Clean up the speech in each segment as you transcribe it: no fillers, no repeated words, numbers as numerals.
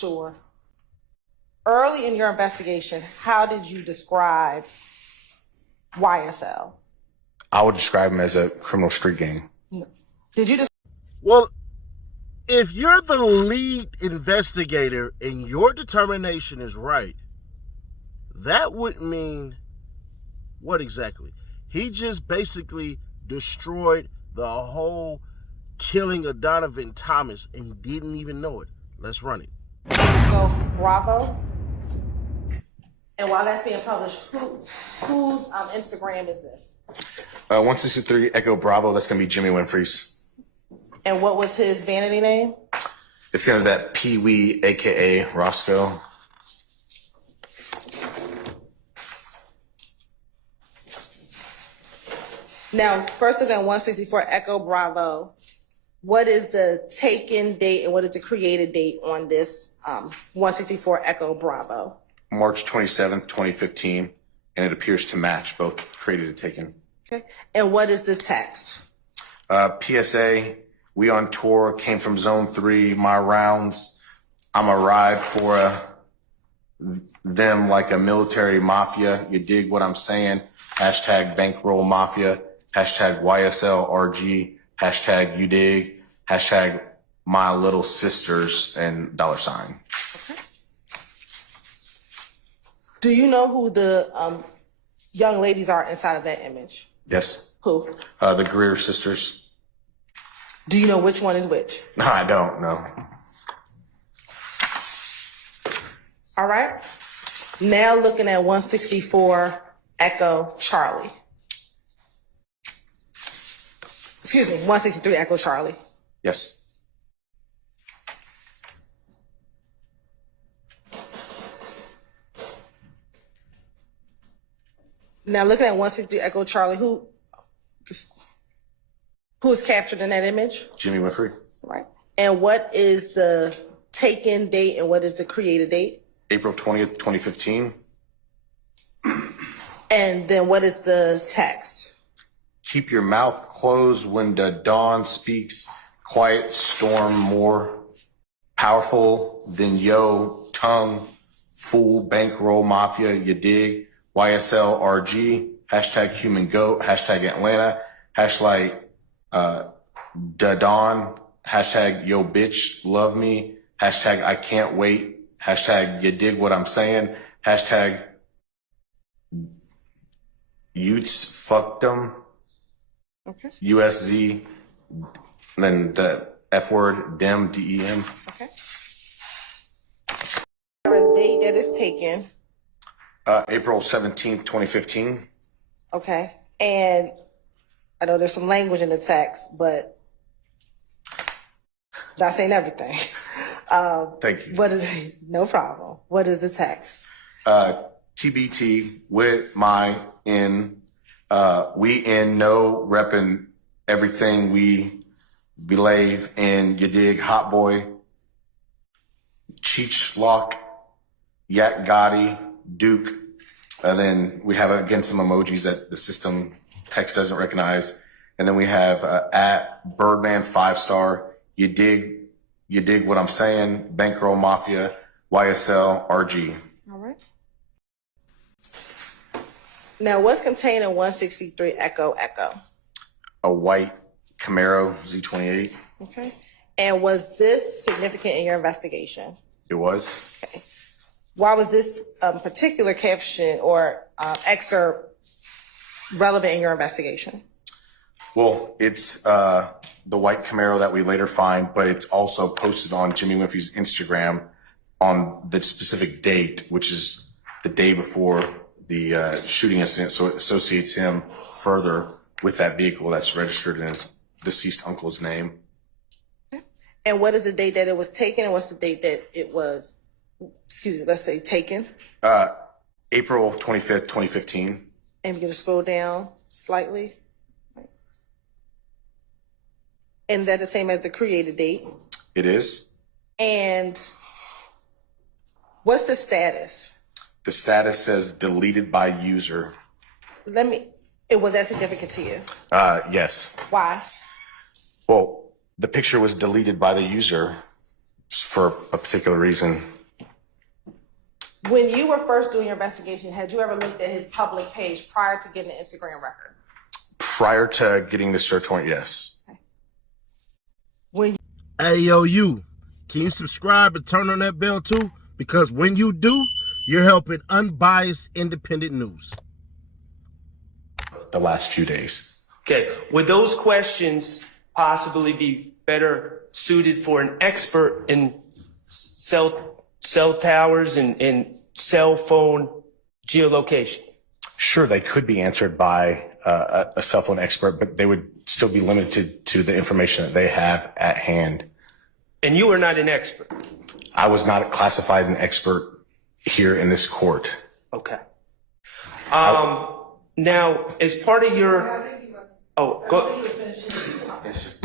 Sure. Early in your investigation, how did you describe YSL? I would describe him as a criminal street gang. Did you just? Well, if you're the lead investigator and your determination is right, that would mean what exactly? He just basically destroyed the whole killing of Donovan Thomas and didn't even know it. Let's run it. Go Bravo. And while that's being published, whose Instagram is this? 163 Echo Bravo. That's gonna be Jimmy Winfrey's. And what was his vanity name? It's gonna be that Pee Wee, aka Roscoe. Now, first event 164 Echo Bravo. What is the taken date and what is the created date on this 164 Echo Bravo? March 27th, 2015, and it appears to match both created and taken. Okay. And what is the text? PSA, we on tour, came from zone 3, my rounds. I'm a ride for them like a military mafia. You dig what I'm saying? Hashtag bankroll mafia. Hashtag YSLRG. Hashtag you dig. Hashtag my little sisters and $. Okay. Do you know who the young ladies are inside of that image? Yes. Who? The Greer sisters. Do you know which one is which? No, I don't know. All right. Now looking at 164 Echo Charlie. Excuse me, 163 Echo Charlie. Yes. Now looking at 163 Echo Charlie, who is captured in that image? Jimmy Winfrey. Right. And what is the taken date and what is the created date? April 20th, 2015. And then what is the text? Keep your mouth closed when the dawn speaks. Quiet storm more powerful than yo tongue. Fool bankroll mafia, you dig? YSLRG. Hashtag human goat. Hashtag Atlanta. Hashtag da dawn. Hashtag yo bitch love me. Hashtag I can't wait. Hashtag you dig what I'm saying. Hashtag Utes fucked them. Okay. USZ. And then the F word, dem, DEM. Okay. A date that is taken. April 17th, 2015. Okay. And I know there's some language in the text, but not saying everything. Thank you. What is, no problem. What is the text? TBT with my in, we in no repping everything we believe in, you dig, hot boy, Cheech Lock, Yak Gotti, Duke. And then we have, again, some emojis that the system text doesn't recognize. And then we have at Birdman 5-star, you dig what I'm saying, Bankroll Mafia, YSL, RG. All right. Now, what's contained in 163 Echo Echo? A white Camaro Z28. Okay. And was this significant in your investigation? It was. Okay. Why was this particular caption or excerpt relevant in your investigation? Well, it's the white Camaro that we later find, but it's also posted on Jimmy Winfrey's Instagram on the specific date, which is the day before the shooting incident. So it associates him further with that vehicle that's registered in his deceased uncle's name. Okay. And what is the date that it was taken, and what's the date that it was, let's say taken? April 25th, 2015. And we're going to scroll down slightly. And that the same as the created date? It is. And what's the status? The status says deleted by user. Was that significant to you? Yes. Why? Well, the picture was deleted by the user for a particular reason. When you were first doing your investigation, had you ever looked at his public page prior to getting the Instagram record? Prior to getting the search warrant, yes. When Hey, yo, you. Can you subscribe and turn on that bell too? Because when you do, you're helping unbiased, independent news. The last few days. Okay, would those questions possibly be better suited for an expert in cell towers and cell phone geolocation? Sure, they could be answered by a cell phone expert, but they would still be limited to the information that they have at hand. And you are not an expert? I was not classified an expert here in this court. Okay. Now, as part of your... Oh, go...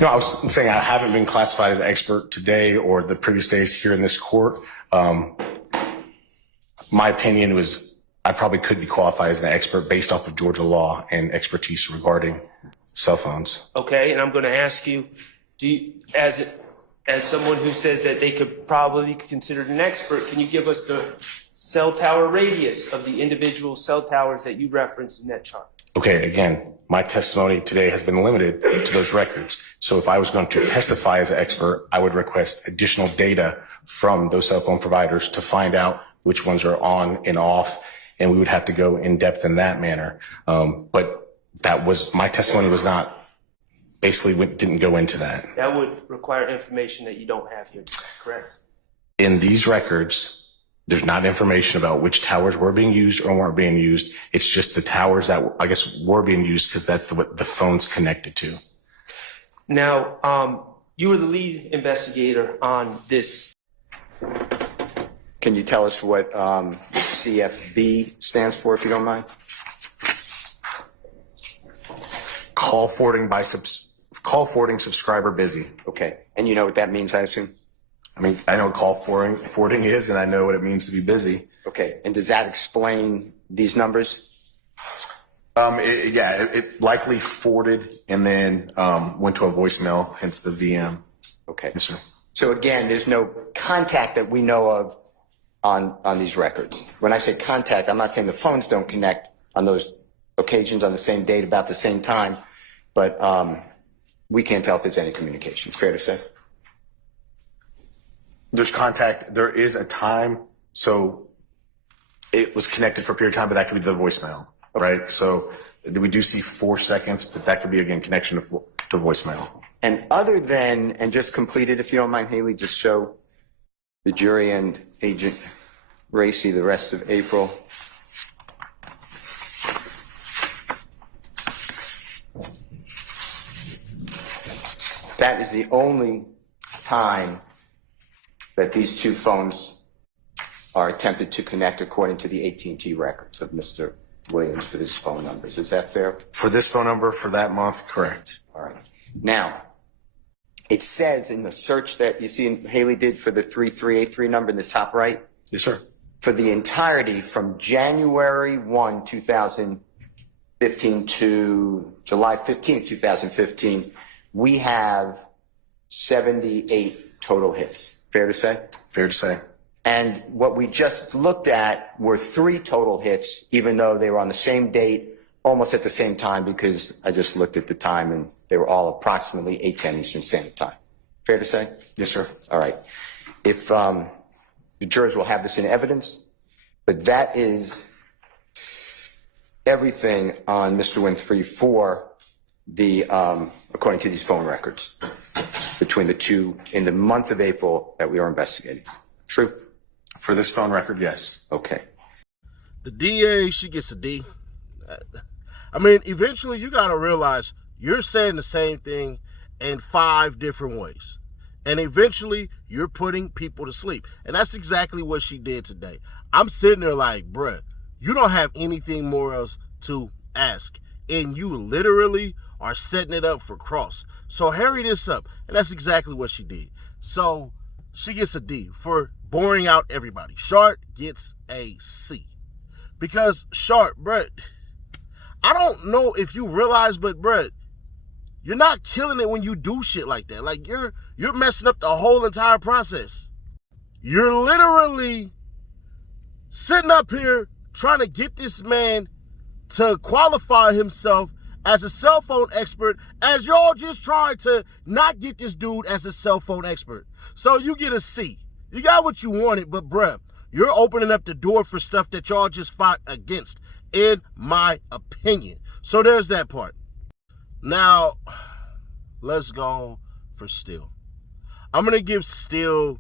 No, I was saying I haven't been classified as an expert today or the previous days here in this court. My opinion was I probably could be qualified as an expert based off of Georgia law and expertise regarding cell phones. Okay, and I'm going to ask you, as someone who says that they could probably be considered an expert, can you give us the cell tower radius of the individual cell towers that you referenced in that chart? Okay, again, my testimony today has been limited to those records. So if I was going to testify as an expert, I would request additional data from those cell phone providers to find out which ones are on and off, and we would have to go in depth in that manner. But that was, my testimony was not, didn't go into that. That would require information that you don't have here today, correct? In these records, there's not information about which towers were being used or weren't being used. It's just the towers that I guess were being used because that's what the phone's connected to. Now, you were the lead investigator on this. Can you tell us what CFB stands for, if you don't mind? Call forwarding subscriber busy. Okay. And you know what that means, I assume? I mean, I know what call forwarding is, and I know what it means to be busy. Okay. And does that explain these numbers? It likely forwarded and then went to a voicemail, hence the VM. Okay. Yes, sir. So again, there's no contact that we know of on these records. When I say contact, I'm not saying the phones don't connect on those occasions on the same date about the same time, but we can't tell if there's any communication. Fair to say? There's contact. There is a time, so it was connected for a period of time, but that could be the voicemail, right? So we do see 4 seconds, but that could be, again, connection to voicemail. And other than, and just complete it, if you don't mind, Haley, just show the jury and Agent Racy the rest of April. That is the only time that these two phones are attempted to connect according to the AT&T records of Mr. Williams for his phone numbers. Is that fair? For this phone number, for that month, correct. All right. Now, it says in the search that you see Haley did for the 3383 number in the top right, Yes, sir. for the entirety from January 1, 2015 to July 15, 2015, we have 78 total hits. Fair to say? Fair to say. And what we just looked at were 3 total hits, even though they were on the same date, almost at the same time, because I just looked at the time and they were all approximately 8:10 Eastern Standard Time. Fair to say? Yes, sir. All right. If the jurors will have this in evidence, but that is everything on Mr. Winfrey for the, according to these phone records, between the two in the month of April that we are investigating. True? For this phone record, yes. Okay. The DA, she gets a D. I mean, eventually you got to realize you're saying the same thing in 5 different ways. And eventually you're putting people to sleep. And that's exactly what she did today. I'm sitting there like, bruh, you don't have anything more else to ask. And you literally are setting it up for cross. So hurry this up. And that's exactly what she did. So she gets a D for boring out everybody. Sharp gets a C. Because Sharp, bruh, I don't know if you realize, but bruh, you're not killing it when you do shit like that. Like you're messing up the whole entire process. You're literally sitting up here trying to get this man to qualify himself as a cell phone expert, as y'all just tried to not get this dude as a cell phone expert. So you get a C. You got what you wanted, but bruh, you're opening up the door for stuff that y'all just fought against, in my opinion. So there's that part. Now, let's go for Steele. I'm going to give Steele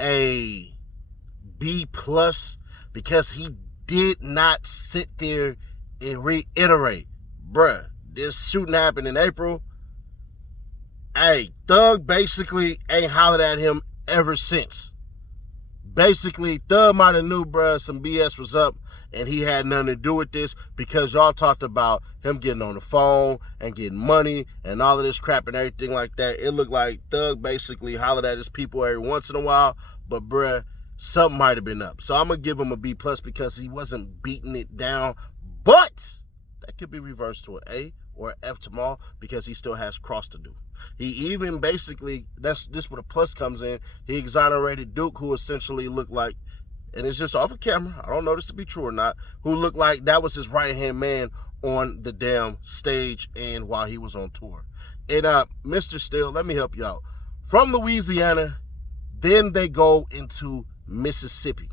a B+ because he did not sit there and reiterate, bruh, this shooting happened in April. Hey, Thug basically ain't hollered at him ever since. Basically, Thug might have knew, bruh, some BS was up and he had nothing to do with this because y'all talked about him getting on the phone and getting money and all of this crap and everything like that. It looked like Thug basically hollered at his people every once in a while, but bruh, something might have been up. So I'm going to give him a B+ because he wasn't beating it down, but that could be reversed to an A or an F tomorrow because he still has cross to do. He even basically, this where the plus comes in, he exonerated Duke, who essentially looked like, and it's just off of camera, I don't know this to be true or not, who looked like that was his right-hand man on the damn stage and while he was on tour. And Mr. Steele, let me help you out. From Louisiana, then they go into Mississippi.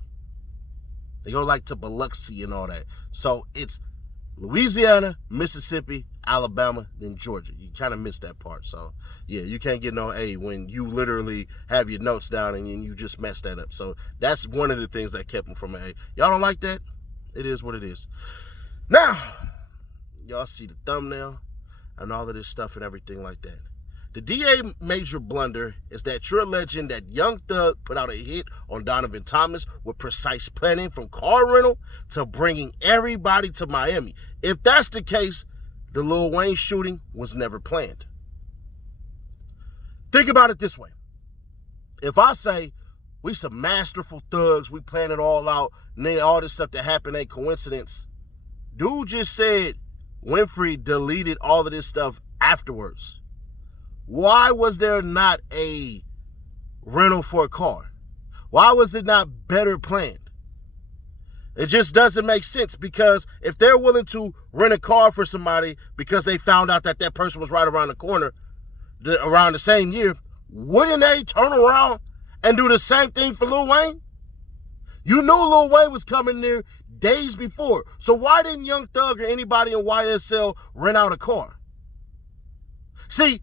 They go like to Biloxi and all that. So it's Louisiana, Mississippi, Alabama, then Georgia. You kind of missed that part. So, yeah, you can't get no A when you literally have your notes down and you just messed that up. So that's one of the things that kept him from an A. Y'all don't like that? It is what it is. Now, y'all see the thumbnail and all of this stuff and everything like that. The DA major blunder is that you're alleging that Young Thug put out a hit on Donovan Thomas with precise planning from car rental to bringing everybody to Miami. If that's the case, the Lil Wayne shooting was never planned. Think about it this way. If I say we some masterful thugs, we planned it all out, and then all this stuff that happened ain't coincidence, dude just said Winfrey deleted all of this stuff afterwards. Why was there not a rental for a car? Why was it not better planned? It just doesn't make sense because if they're willing to rent a car for somebody because they found out that that person was right around the corner around the same year, wouldn't they turn around and do the same thing for Lil Wayne? You knew Lil Wayne was coming there days before. So why didn't Young Thug or anybody in YSL rent out a car? See,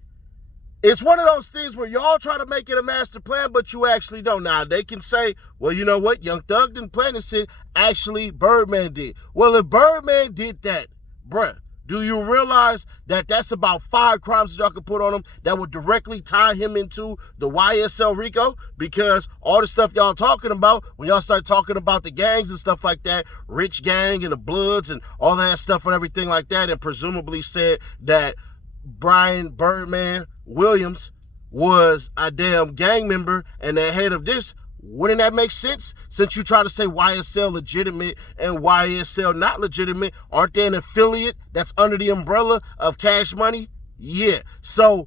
it's one of those things where y'all try to make it a master plan, but you actually don't. Now, they can say, well, you know what? Young Thug didn't plan this shit. Actually, Birdman did. Well, if Birdman did that, bruh, do you realize that that's about 5 crimes that y'all could put on him that would directly tie him into the YSL RICO? Because all the stuff y'all talking about, when y'all start talking about the gangs and stuff like that, Rich Gang and the Bloods and all that stuff and everything like that, and presumably said that Brian Birdman Williams was a damn gang member and the head of this, wouldn't that make sense? Since you try to say YSL legitimate and YSL not legitimate, aren't they an affiliate that's under the umbrella of Cash Money? Yeah. So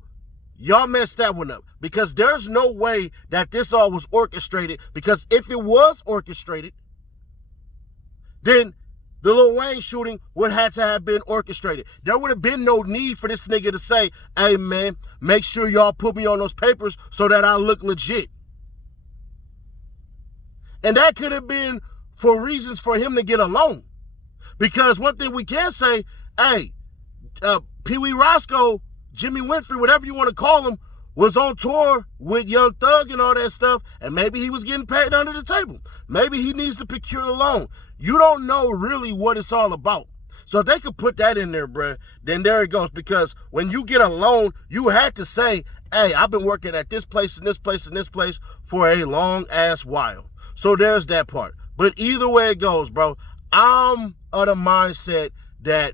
y'all messed that one up because there's no way that this all was orchestrated, because if it was orchestrated, then the Lil Wayne shooting would have to have been orchestrated. There would have been no need for this nigga to say, hey man, make sure y'all put me on those papers so that I look legit. And that could have been for reasons for him to get a loan. Because one thing we can say, hey, Pee Wee Roscoe, Jimmy Winfrey, whatever you want to call him, was on tour with Young Thug and all that stuff, and maybe he was getting paid under the table. Maybe he needs to procure a loan. You don't know really what it's all about. So if they could put that in there, bruh, then there it goes. Because when you get a loan, you had to say, hey, I've been working at this place and this place and this place for a long ass while. So there's that part. But either way it goes, bro, I'm of the mindset that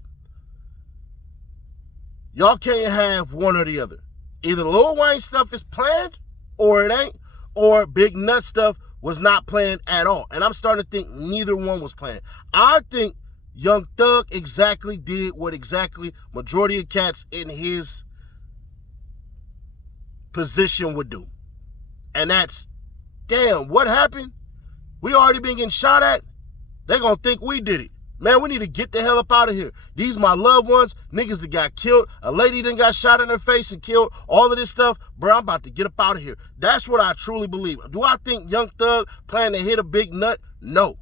y'all can't have one or the other. Either Lil Wayne stuff is planned or it ain't, or Big Nut stuff was not planned at all. And I'm starting to think neither one was planned. I think Young Thug exactly did what exactly majority of cats in his position would do. And that's damn, what happened? We already been getting shot at? They gonna think we did it. Man, we need to get the hell up out of here. These my loved ones, niggas that got killed, a lady that got shot in her face and killed, all of this stuff. Bro, I'm about to get up out of here. That's what I truly believe. Do I think Young Thug plan to hit a big nut? No.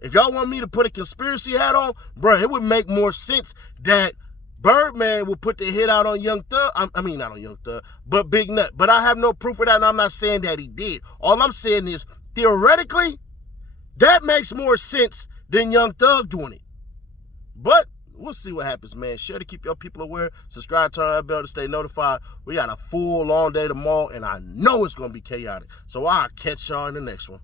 If y'all want me to put a conspiracy hat on, bro, it would make more sense that Birdman would put the hit out on Young Thug. I mean, not on Young Thug, but Big Nut. But I have no proof of that, and I'm not saying that he did. All I'm saying is, theoretically, that makes more sense than Young Thug doing it. But we'll see what happens, man. Share to keep your people aware. Subscribe, turn on that bell to stay notified. We got a full, long day tomorrow, and I know it's going to be chaotic. So I'll catch y'all in the next one.